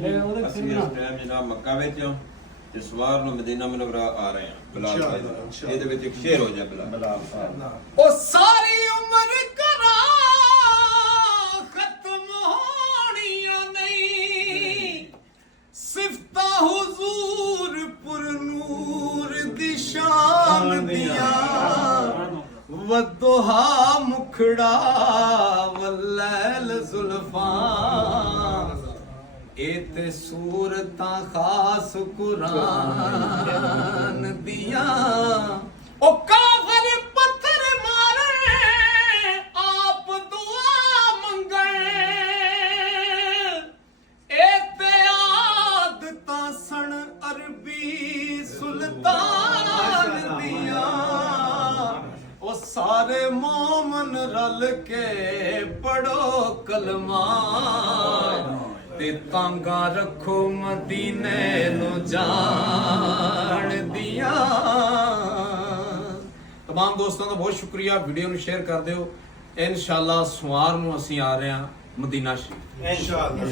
ਅਸੀਂ ਇਸ ਟਾਈਮ ਜਨਾਬ ਮੱਕਾ ਵਿੱਚ ਤੇ ਸਵਾਰ ਨੂੰ ਮਦੀਨਾ ਮੁਨੱਵਰਾ ਆ ਰਹੇ ਹਾਂ ਬਿਲਾਲ ਭਾਈ ਦਾ। ਇਹਦੇ ਵਿੱਚ ਇੱਕ ਸ਼ੇਰ ਹੋ ਜਾ ਬਿਲਾਲ ਸਾਹਿਬ। ਉਹ ਸਾਰੀ ਉਮਰ ਕਰਾ ਖਤਮ ਹੋਣੀਆਂ ਨਹੀਂ ਸਿਫਤਾਂ ਹੁਜ਼ੂਰ ਪੁਰ ਨੂਰ ਦੀ ਸ਼ਾਨ ਦੀਆਂ ਵਦੋਹਾ ਮੁਖੜਾ ਵਲੈਲ ਜ਼ੁਲਫਾਂ ਇਹ ਤੇ ਸੂਰਤਾਂ ਖਾਸ ਕੁਰਾਨ ਦੀਆਂ ਉਹ ਕਾਫਰ ਪੱਥਰ ਮਾਰੇ ਆਪ ਦੁਆ ਮੰਗੇ ਇਹ ਤੇ ਆਦਤਾਂ ਸਣ ਅਰਬੀ ਸੁਲਤਾਨ ਦੀਆਂ ਉਹ ਸਾਰੇ ਮੋਮਨ ਰਲ ਕੇ ਪੜੋ ਕਲਮਾ ਤੇ ਤਾਂਗਾ ਰੱਖੋ ਮਦੀਨੇ ਨੂੰ ਜਾਣ ਦੀਆਂ। तमाम ਦੋਸਤਾਂ ਦਾ ਬਹੁਤ ਸ਼ੁਕਰੀਆ। ਵੀਡੀਓ ਨੂੰ ਸ਼ੇਅਰ ਕਰ ਦਿਓ। ਇਨਸ਼ਾਅੱਲਾ ਸਵਾਰ ਨੂੰ ਅਸੀਂ ਆ ਰਹੇ ਹਾਂ ਮਦੀਨਾ ਸ਼ਰੀਫ। इंशाअल्लाह।